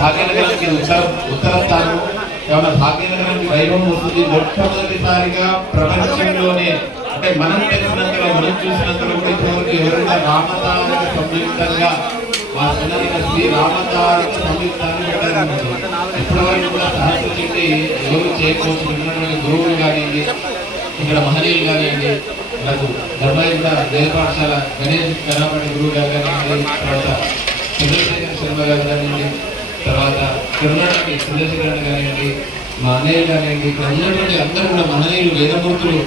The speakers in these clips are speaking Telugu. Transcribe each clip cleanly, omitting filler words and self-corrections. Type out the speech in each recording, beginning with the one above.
భాగ్యనగరానికి ఉత్తర స్థానం ఏమన్నా భాగ్యనగరానికి వైభవం వస్తుంది. మొట్టమొదటిసారిగా ప్రపంచంలోనే అంటే మనం తెలిసినంతలో మనం చూసినంతలో కూడా ఎవరైనా రామతారక సంయుక్తంగా మా చిన్న శ్రీ రామతారక సంయుక్తాన్ని పెట్టారు. ఇప్పటివరకు కూడా సహస్ర చెట్టి ఎవరు చేయకపోవచ్చు. విన్నటువంటి గురువులు కానివ్వండి, ఇక్కడ మహనీయులు కానివ్వండి, మనకు ధర్మయ్య కూడా వేద పాఠశాల గణేష్ కరాపటి గురువు గారు కానివ్వండి, తర్వాత చంద్రశేఖర్ శర్మ గారు కానివ్వండి, తర్వాత కర్ణాటక చంద్రశేఖర్ కానివ్వండి, మా అన్నయ్య కానివ్వండి, ఇక్కడ ఉన్నటువంటి అందరూ కూడా మహనీయులు వేదమూర్తులు.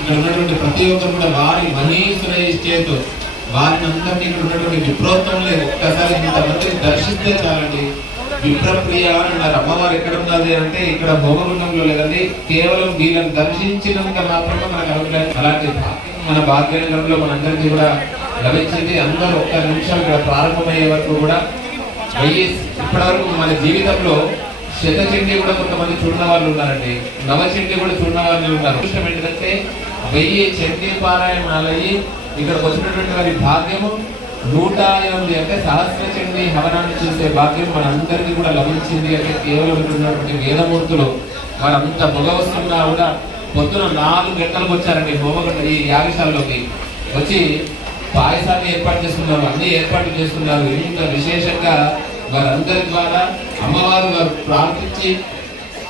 ఇక్కడ ఉన్నటువంటి ప్రతి ఒక్కరు కూడా వారి మనీశ్వర చేతు వారిని అందరినీ ఇక్కడ ఉన్నటువంటి విప్రోత్తంలో ఒక్కసారి ఇంతమందిని దర్శిస్తే చాలండి. విప్రప్రియ అన్నారు. అమ్మవారు ఎక్కడ ఉన్నది అంటే ఇక్కడ భోగగుండంలో లేదండి, కేవలం వీళ్ళని దర్శించినందుకు మాత్రమే మనకు అనుగ్రహం. అలాంటి మన భాగ్యనగరంలో మనందరికీ కూడా లభించింది. అందరూ ఒక్క నిమిషం ఇక్కడ ప్రారంభమయ్యే వరకు కూడా ఇప్పటివరకు మన జీవితంలో శతచండి కూడా కొంతమంది చూడని వాళ్ళు ఉన్నారండి, నవచండి కూడా చూడని వాళ్ళు ఉన్నారు. విషయం ఏంటంటే 1000 చండీ పారాయణాలయ్యి ఇక్కడికి వచ్చినటువంటి వారి భాగ్యము 108 అంటే సహస్ర చండీ హవనాన్ని చూసే భాగ్యం మనందరికీ కూడా లభించింది. అంటే కేవలం ఉన్నటువంటి వేదమూర్తులు వారంతా భోగవస్తున్నా కూడా పొద్దున 4 గంటలకు వచ్చారండి హోమగంట ఈ యాగశాలలోకి వచ్చి పాయసాన్ని ఏర్పాటు చేసుకున్నారు, అన్ని ఏర్పాట్లు చేసుకున్నారు. ఇంత విశేషంగా వారందరి ద్వారా అమ్మవారు వారు ప్రార్థించి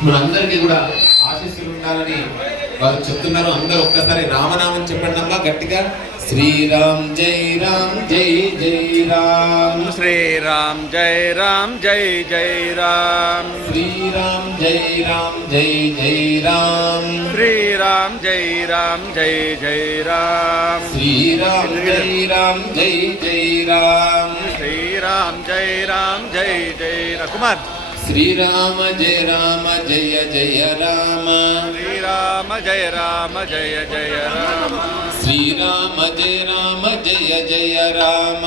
మనందరికీ కూడా ఆశీస్సులు ఉండాలని వారు చెప్తున్నారు. అందరూ ఒక్కసారి రామనామం చెప్పండి అమ్మా గట్టిగా. శ్రీరామ్ జై రామ్ జై జై రామ్, శ్రీరామ్ జై రామ్ జై జై రామ్, శ్రీరామ్ జై రామ్ జై జై రామ్, శ్రీరామ్ జై రామ్ జై జై రామ్, శ్రీరామ్ జై రామ్ జై జై రామ్, శ్రీరామ్ జై రామ్ జై జై రామ్. కుమార్ శ్రీరామ జయ రామ జయ జయ రామ, శ్రీరామ జయ రామ జయ జయ రామ, శ్రీరామ జయ రామ జయ జయ రామ,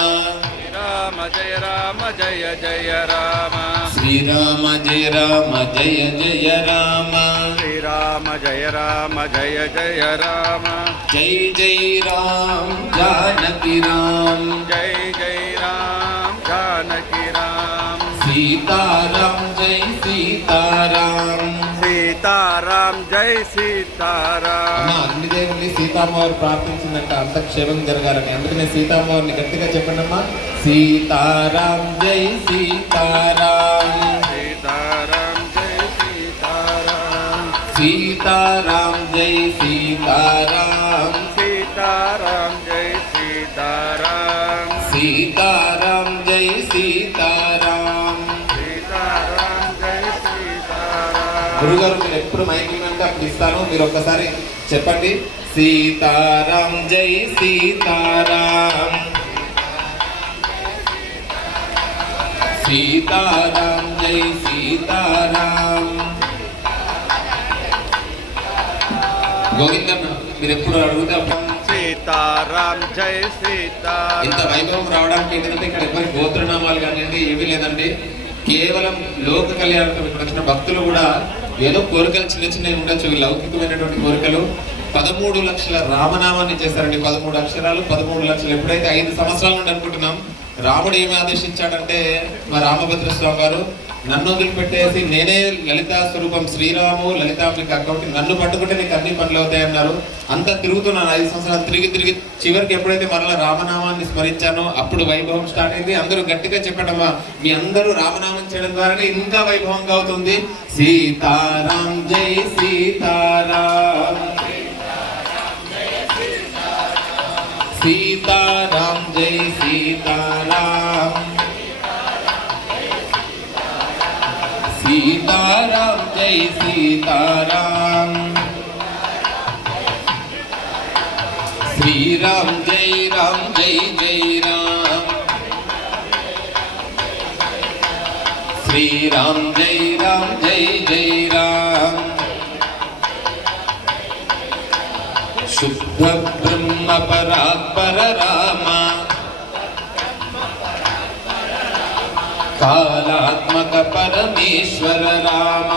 శ్రీరామ జయ రామ జయ జయ రామ, శ్రీరామ జయ రామ జయ జయ రామ, శ్రీరామ జయ రామ జయ జయ రామ, జై జై రామ్ జానకి రామ్, జై జై రామ్ జానకి రామ్, సీతారాం జై సీతారాం, సీతారాం జై సీతారాం. అన్ని దేవుల్ని సీతామ్మవారు ప్రార్థించిందంట అంత క్షేమం జరగాలని. అందుకనే సీతామ్మవారిని గట్టిగా చెప్పండి అమ్మా. సీతారాం జై సీతారాం, సీతారాం జై సీతారాం, సీతారాం జై సీతారాం, సీతారాం జై సీతారాం, సీతారాం జై సీతారాం. సీతారాం జై సీతారాం. గురుగారు మీరు ఎప్పుడు మైకింగ్ అంటే అప్పుడు ఇస్తాను, మీరు ఒక్కసారి చెప్పండి. సీతారాం జై సీతారాం, సీతారాం జై సీతారాం. గోవిందన్న మీరు ఎప్పుడు అడుగుతే సీతారాం జై సీతారాం. ఇంత వైభవం రావడానికి ఏంటంటే ఇక్కడ ఎవరి గోత్రనామాలు కానివ్వండి ఏమీ లేదండి, కేవలం లోక కళ్యాణం. ఇక్కడ వచ్చిన భక్తులు కూడా ఏదో కోరికలు చిన్న చిన్నవి ఉండొచ్చు, లౌకికమైనటువంటి కోరికలు. 13 లక్షల రామనామాన్ని చేశారండి. 13 అక్షరాలు 13 లక్షలు. ఎప్పుడైతే 5 సంవత్సరాల నుండి అనుకుంటున్నాం, రాముడు ఏమి ఆదేశించాడంటే మా రామభద్ర స్వామి గారు నన్ను వదిలిపెట్టేసి నేనే లలితా స్వరూపం శ్రీరాము లలితాంబిక కాబట్టి నన్ను పట్టుకుంటే నీకు అన్ని పనులు అవుతాయన్నారు. అంతా తిరుగుతున్నాను 5 సంవత్సరాలు తిరిగి చివరికి ఎప్పుడైతే మరలా రామనామాన్ని స్మరించానో అప్పుడు వైభవం స్టార్ట్ అయింది. అందరూ గట్టిగా చెప్పడమ్మా, మీ అందరూ రామనామం చేయడం ద్వారానే ఇంకా వైభవంగా అవుతుంది. సీతారాం జై సీతారాం, సీతారాం జై సీతారాం, సీతారాం జై సీతారాం, శ్రీరామ్ జై రామ్ జై జై రామ్, శ్రీరామ్ జై రామ్ జై జై రామ్, శుద్ధ బ్రహ్మ పరాత్పర రామ, కాలాత్మక పరమేశ్వర రామ,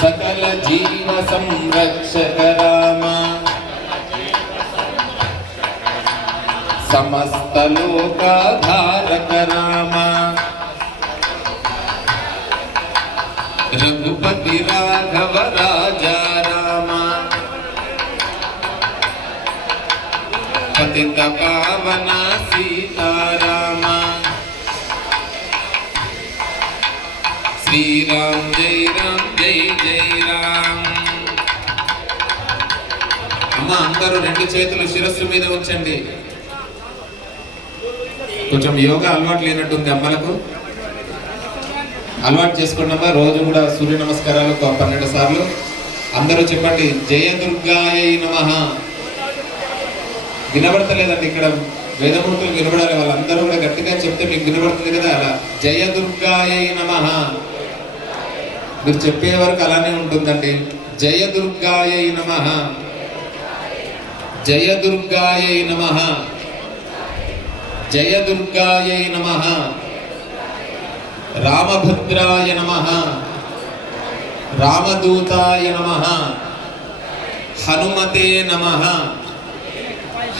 సకల జీవ సంరక్షక రామ, సమస్త లోకాధారక రామ రఘుపతి రాఘవ రాజా రామ పతిత పావన సీతారామ శ్రీరామ్ జై రామ్ జై జై రామ్. అమ్మ అందరూ రెండు చేతులు శిరస్సు మీద ఉంచండి. కొంచెం యోగా అలవాటు లేనట్టుంది అమ్మలకు. అలవాటు చేసుకున్నామా రోజు కూడా సూర్య నమస్కారాలు 12 సార్లు. అందరూ చెప్పండి జయ దుర్గాయై నమః. వినబడతలేదండి ఇక్కడ వేదమూర్తులు వినబడాలి. వాళ్ళందరూ కూడా గట్టిగా చెప్తే మీకు వినబడుతుంది కదా. అలా జయ దుర్గాయై నమః మీరు చెప్పే వరకు అలానే ఉంటుందండి. జయ దుర్గాయై నమః, జయ దుర్గాయై నమః, జయ దుర్గాయై నమః, రామభద్రాయ నమః, రామదూతాయ నమః, హనుమతే నమః,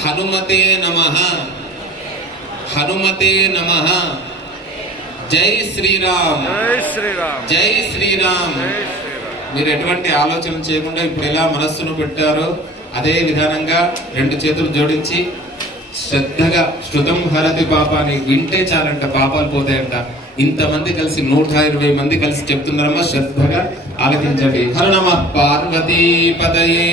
హనుమతే నమః, హనుమతే నమః. జై శ్రీరామ్, జై శ్రీరామ్, జై శ్రీరామ్. జై శ్రీరామ్. మీరు ఎటువంటి ఆలోచన చేయకుండా ఇప్పుడు ఎలా మనస్సును పెట్టారో అదే విధానంగా రెండు చేతులు జోడించి శ్రద్ధగా శృతం హరతి పాపాన్ని వింటే చాలంట, పాపాలు పోతాయంట. ఇంతమంది కలిసి 120 మంది కలిసి చెప్తున్నారమ్మా. శ్రద్ధగా ఆలకించండి. హర నమః పార్వతీ పతయే.